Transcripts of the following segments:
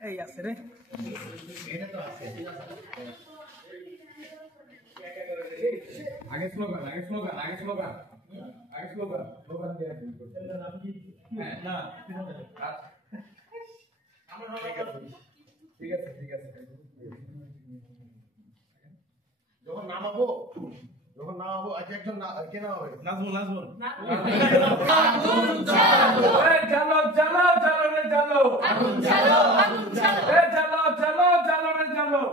এই আছে রে এটা তো আছে আগে স্লোগান স্লোগান দিয়ে না ঠিক আছে যখন নামাবো আজ একজন কে নামাবে নাজমুল আগুন জ্বালো রে জ্বালো আগুন জ্বালো রে জ্বালো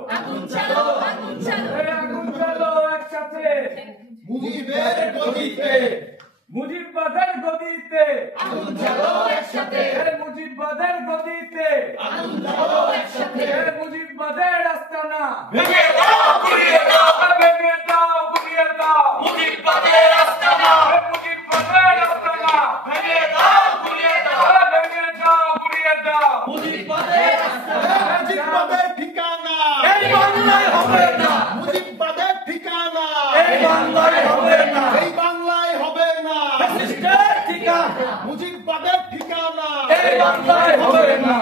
আগুন জ্বালো আগুন জ্বালো একসাথে মুজিববাদের গদিতে আগুন জ্বালো একসাথে মুজিববাদের গদিতে আগুন জ্বালো একসাথে মুজিববাদের আস্তানা ভেঙে দাও গুড়িয়ে দাও মুজিববাদের আস্তানা ভেঙে দাও গুড়িয়ে দাও মুজিববাদের আস্তানা মুজিববাদের ঠিকানা এই বাংলায় হবে না মুজিববাদের ঠিকানা এই বাংলায় হবে না মুজিববাদের ঠিকানা এই বাংলায় হবে না।